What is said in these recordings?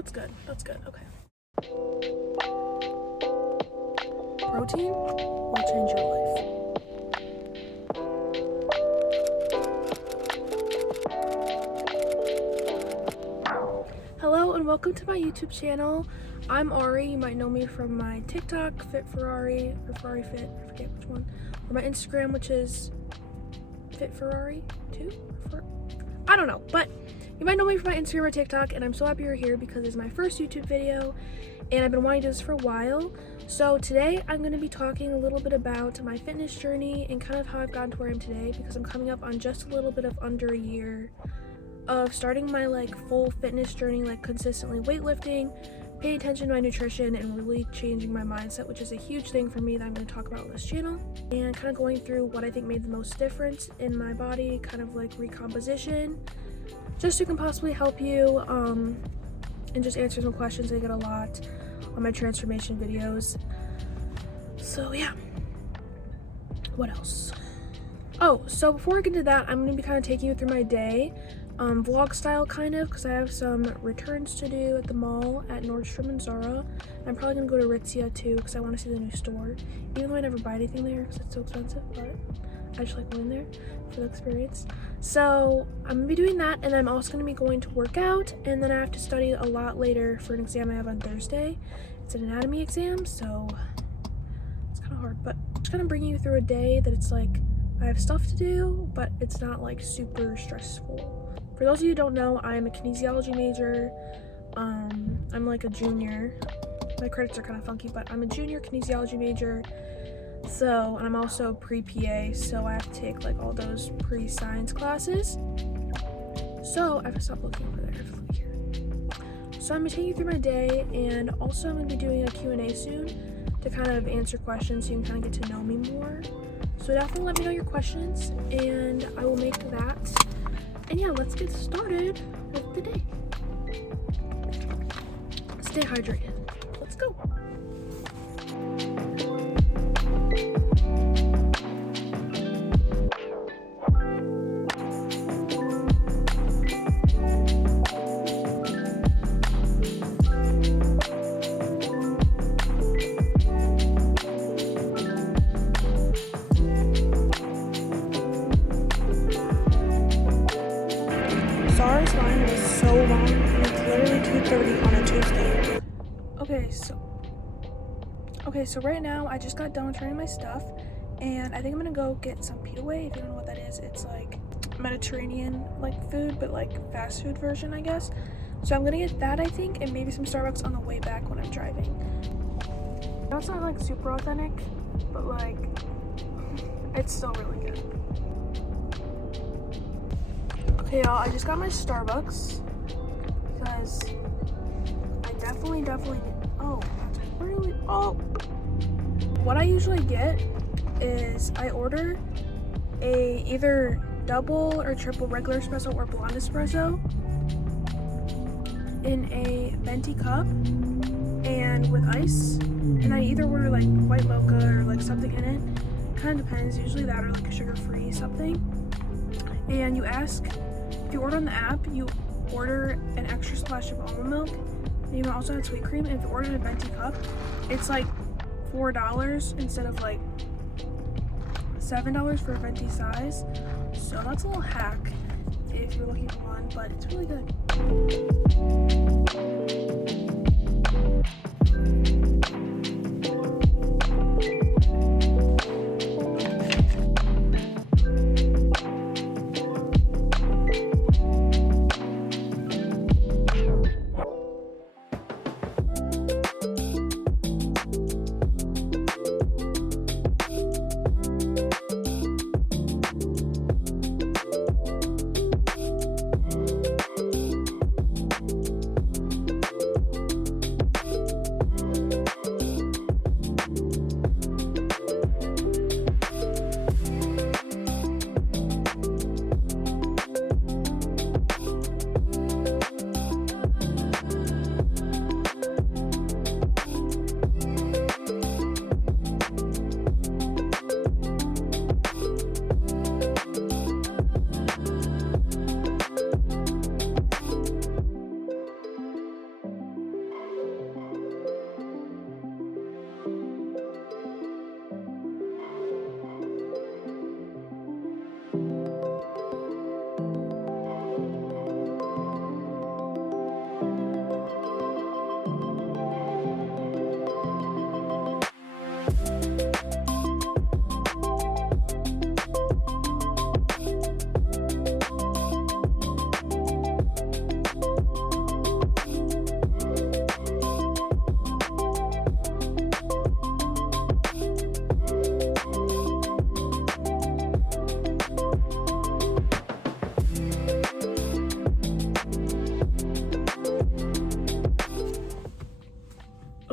That's good. That's good. Okay. Protein will change your life. Hello and welcome to my YouTube channel. I'm Ari. You might know me from my TikTok, Fit Ferrari, or Ferrari Fit, I forget which one, or my Instagram, which is Fit Ferrari 2? I don't know, but you might know me from my Instagram or TikTok, and I'm so happy you're here because it's my first YouTube video, and I've been wanting to do this for a while. So today I'm going to be talking a little bit about my fitness journey and kind of how I've gotten to where I am today, because I'm coming up on just a little bit of under a year of starting my full fitness journey, consistently weightlifting, paying attention to my nutrition, and really changing my mindset, which is a huge thing for me that I'm going to talk about on this channel, and kind of going through what I think made the most difference in my body, kind of recomposition, just to can possibly help you and just answer some questions I get a lot on my transformation videos. So yeah, what else? Oh, so before I get into that, I'm going to be kind of taking you through my day, vlog style kind of, because I have some returns to do at the mall at Nordstrom and Zara. And I'm probably going to go to Ritzia too, because I want to see the new store, even though I never buy anything there because it's so expensive, but I just like going there for the experience. So I'm going to be doing that, and I'm also going to be going to work out, and then I have to study a lot later for an exam I have on Thursday. It's an anatomy exam, so it's kind of hard, but I'm just kind of bringing you through a day that it's I have stuff to do, but it's not super stressful. For those of you who don't know, I'm a kinesiology major. I'm a junior. My credits are kind of funky, but I'm a junior kinesiology major. So, and I'm also pre-PA, so I have to take all those pre-science classes. So I have to stop looking over there. I have to look here. So I'm gonna take you through my day, and also I'm gonna be doing a Q&A soon to kind of answer questions so you can kind of get to know me more. So definitely let me know your questions, and I will make that. And yeah, let's get started with the day. Stay hydrated. Let's go. Zara's line was so long, and it's literally 2:30 on a Tuesday. Okay, so right now I just got done returning my stuff, and I think I'm gonna go get some pita way. If you don't know what that is, it's Mediterranean food, but fast food version, I guess. So I'm gonna get that, I think, and maybe some Starbucks on the way back when I'm driving. I know it's not super authentic, but it's still really good. Okay, y'all, I just got my Starbucks because I definitely what I usually get is I order a either double or triple regular espresso or blonde espresso in a venti cup and with ice, and I either order white mocha or something in it. Kind of depends, usually that or a sugar-free something. And you ask, if you order on the app, you order an extra splash of almond milk, and you can also add sweet cream. And if you order in a venti cup, it's $4 instead of $7 for a venti size. So that's a little hack if you're looking for one, but it's really good.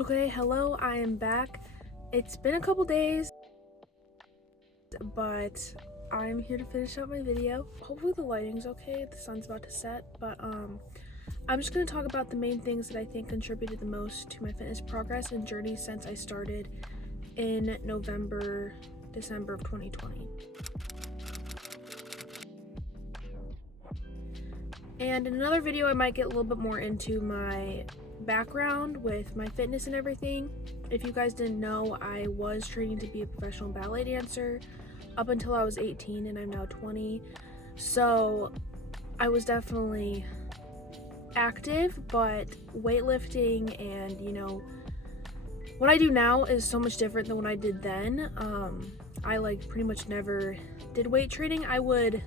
Okay, hello, I am back. It's been a couple days, but I'm here to finish up my video. Hopefully the lighting's okay, the sun's about to set, but I'm just going to talk about the main things that I think contributed the most to my fitness progress and journey since I started in December of 2020. And in another video, I might get a little bit more into my background with my fitness and everything. If you guys didn't know, I was training to be a professional ballet dancer up until I was 18 and I'm now 20. So I was definitely active, but weightlifting and, what I do now is so much different than what I did then. I like pretty much never did weight training. I would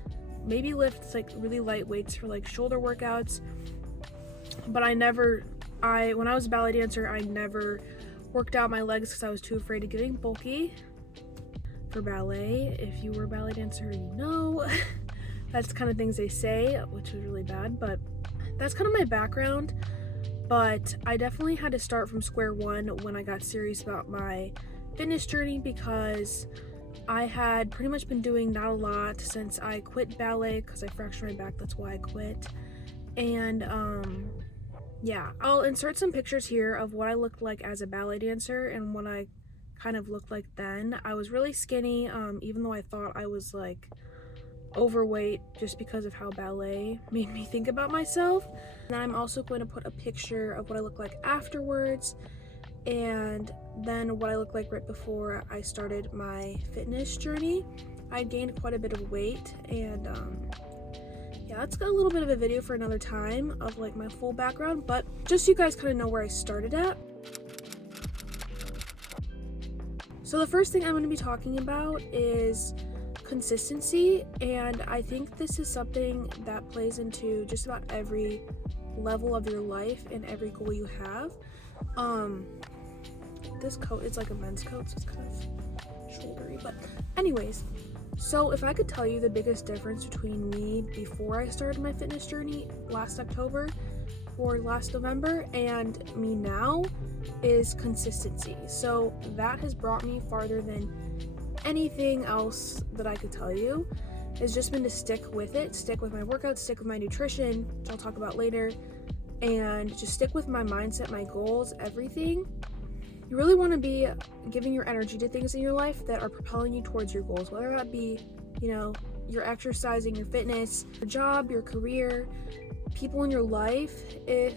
maybe lift like really light weights for like shoulder workouts, but when I was a ballet dancer, I never worked out my legs because I was too afraid of getting bulky for ballet. If you were a ballet dancer, you know that's the kind of things they say, which is really bad, but that's kind of my background. But I definitely had to start from square one when I got serious about my fitness journey, because I had pretty much been doing not a lot since I quit ballet because I fractured my back. That's why I quit. And yeah, I'll insert some pictures here of what I looked like as a ballet dancer and what I kind of looked like then. I was really skinny, even though I thought I was like overweight just because of how ballet made me think about myself. And then I'm also going to put a picture of what I look like afterwards, and then what I look like right before I started my fitness journey. I gained quite a bit of weight, and yeah, that's got a little bit of a video for another time of like my full background, but just so you guys kind of know where I started at. So the first thing I'm going to be talking about is consistency, and I think this is something that plays into just about every level of your life and every goal you have. This coat is like a men's coat, so it's kind of shouldery, but anyways, so if I could tell you the biggest difference between me before I started my fitness journey last October or last November and me now, is consistency. So that has brought me farther than anything else that I could tell you. It's just been to stick with it, stick with my workouts, stick with my nutrition, which I'll talk about later, and just stick with my mindset, my goals, everything. You really want to be giving your energy to things in your life that are propelling you towards your goals, whether that be, your exercising, your fitness, your job, your career, people in your life. If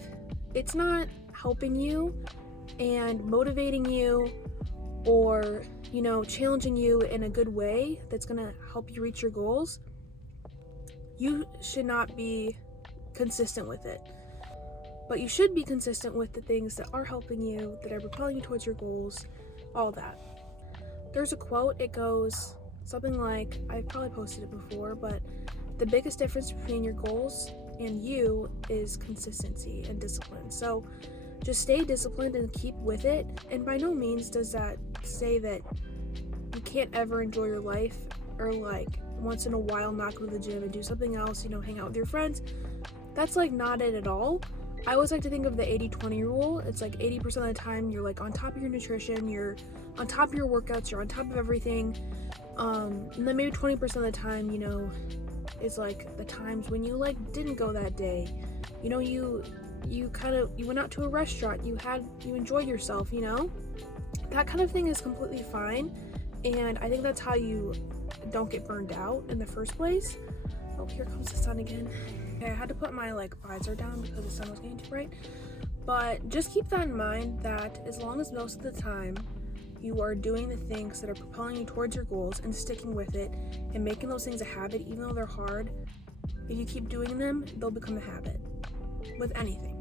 it's not helping you and motivating you, or challenging you in a good way that's going to help you reach your goals, you should not be consistent with it. But you should be consistent with the things that are helping you, that are propelling you towards your goals, all that. There's a quote, it goes something like, I've probably posted it before, but the biggest difference between your goals and you is consistency and discipline. So just stay disciplined and keep with it. And by no means does that say that you can't ever enjoy your life, or like once in a while not go to the gym and do something else, hang out with your friends. That's like not it at all. I always like to think of the 80-20 rule. It's like 80% of the time you're like on top of your nutrition, you're on top of your workouts, you're on top of everything. And then maybe 20% of the time, is like the times when you like didn't go that day. You went out to a restaurant, you enjoyed yourself, that kind of thing is completely fine. And I think that's how you don't get burned out in the first place. Oh, here comes the sun again. Okay, I had to put my visor down because the sun was getting too bright. But just keep that in mind, that as long as most of the time you are doing the things that are propelling you towards your goals and sticking with it and making those things a habit, even though they're hard, if you keep doing them, they'll become a habit with anything.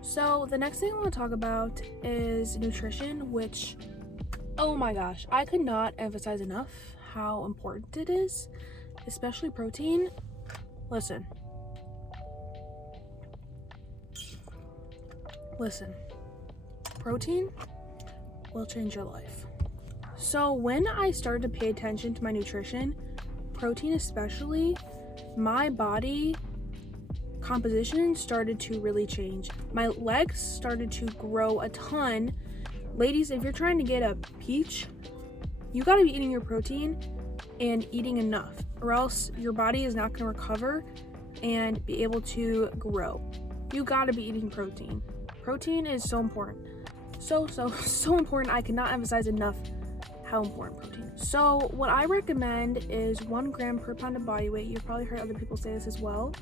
So the next thing I want to talk about is nutrition, which, oh my gosh, I could not emphasize enough how important it is, especially protein. Listen, protein will change your life. So when I started to pay attention to my nutrition, protein especially, my body composition started to really change. My legs started to grow a ton. Ladies, if you're trying to get a peach, you gotta be eating your protein and eating enough, or else your body is not gonna recover and be able to grow. You gotta be eating protein. Protein is so important. So important. I cannot emphasize enough how important protein is. So what I recommend is 1 gram per pound of body weight. You've probably heard other people say this as well,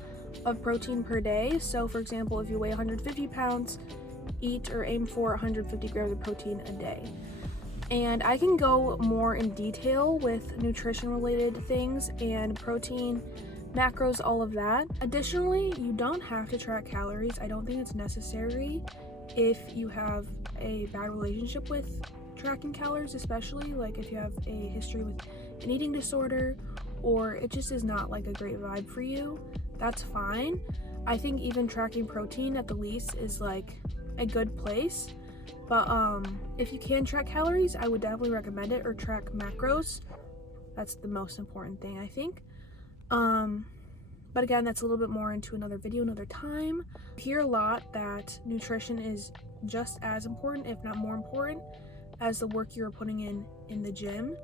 of protein per day. So for example, if you weigh 150 pounds, eat or aim for 150 grams of protein a day. And I can go more in detail with nutrition related things and protein, macros, all of that. Additionally, you don't have to track calories. I don't think it's necessary if you have a bad relationship with tracking calories, especially like if you have a history with an eating disorder or it just is not like a great vibe for you. That's fine. I think even tracking protein at the least is like a good place. But if you can track calories, I would definitely recommend it, or track macros. That's the most important thing, I think. But again, that's a little bit more into another video, another time. I hear a lot that nutrition is just as important, if not more important, as the work you're putting in the gym.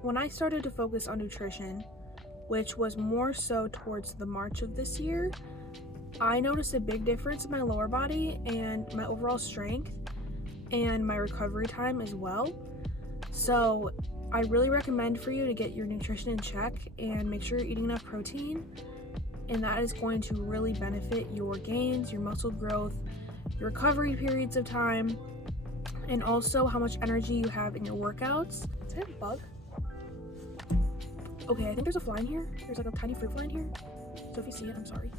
When I started to focus on nutrition, which was more so towards the March of this year, I noticed a big difference in my lower body and my overall strength and my recovery time as well. So I really recommend for you to get your nutrition in check and make sure you're eating enough protein, and that is going to really benefit your gains, your muscle growth, your recovery periods of time, and also how much energy you have in your workouts. Is that a bug? Okay, I think there's a fly in here. There's like a tiny fruit fly in here. So if you see it, I'm sorry.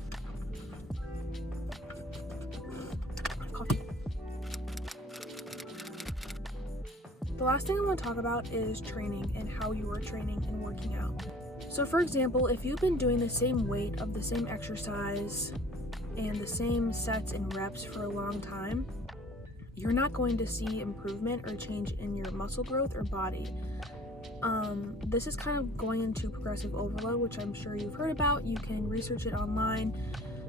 Coffee. The last thing I want to talk about is training and how you are training and working out. So for example, if you've been doing the same weight of the same exercise and the same sets and reps for a long time, you're not going to see improvement or change in your muscle growth or body. This is kind of going into progressive overload, which I'm sure you've heard about. You can research it online.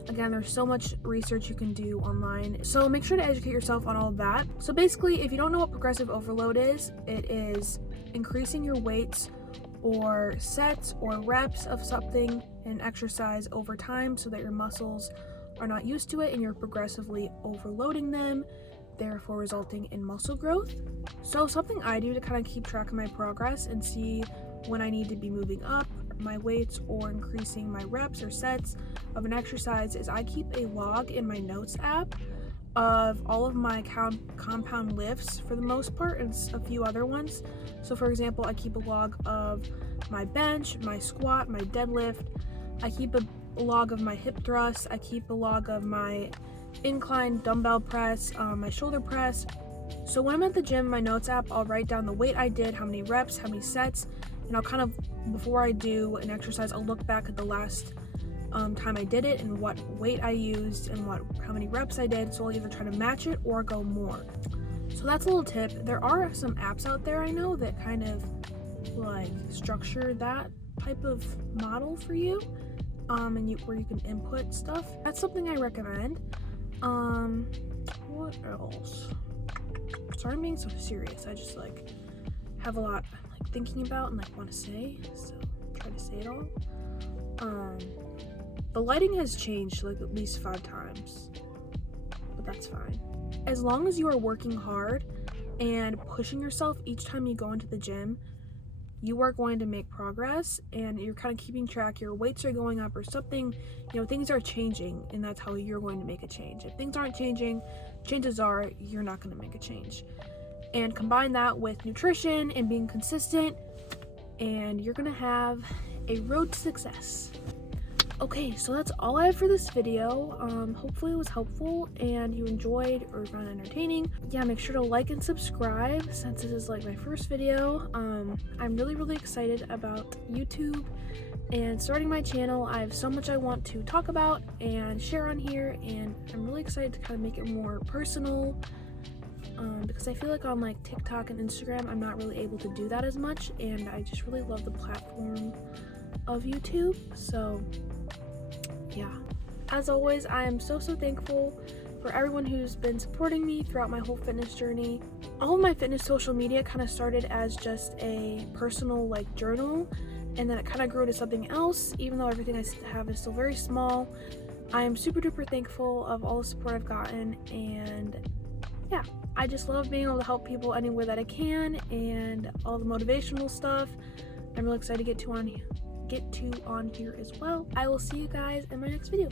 Again, there's so much research you can do online, so make sure to educate yourself on all of that. So basically, if you don't know what progressive overload is, it is increasing your weights or sets or reps of something in an exercise over time so that your muscles are not used to it and you're progressively overloading them, therefore resulting in muscle growth. So something I do to kind of keep track of my progress and see when I need to be moving up my weights or increasing my reps or sets of an exercise is I keep a log in my notes app of all of my compound lifts for the most part, and a few other ones. So for example, I keep a log of my bench, my squat, my deadlift. I keep a log of my hip thrust. I keep a log of my incline dumbbell press, my shoulder press. So when I'm at the gym, my notes app, I'll write down the weight I did, how many reps, how many sets, and I'll kind of, before I do an exercise, I'll look back at the last time I did it and what weight I used and how many reps I did, so I'll either try to match it or go more. So that's a little tip. There are some apps out there I know that kind of like structure that type of model for you, and where you can input stuff. That's something I recommend. What else? Sorry I'm being so serious. I just like have a lot like thinking about and like want to say, so try to say it all. The lighting has changed like at least 5 times, but that's fine. As long as you are working hard and pushing yourself each time you go into the gym, you are going to make progress, and you're kind of keeping track. Your weights are going up or something, things are changing, and that's how you're going to make a change. If things aren't changing, chances are you're not going to make a change. And combine that with nutrition and being consistent, and you're going to have a road to success. Okay, so that's all I have for this video. Hopefully it was helpful and you enjoyed or found it entertaining. Yeah, make sure to like and subscribe since this is like my first video. I'm really excited about YouTube and starting my channel. I have so much I want to talk about and share on here, and I'm really excited to kind of make it more personal, because I feel like on like TikTok and Instagram I'm not really able to do that as much, and I just really love the platform of YouTube. So yeah, As always, I am so thankful for everyone who's been supporting me throughout my whole fitness journey. All of my fitness social media kind of started as just a personal journal, and then it kind of grew to something else. Even though everything I have is still very small, I am super duper thankful of all the support I've gotten, and yeah, I just love being able to help people any way that I can, and all the motivational stuff I'm really excited to get to on here as well. I will see you guys in my next video.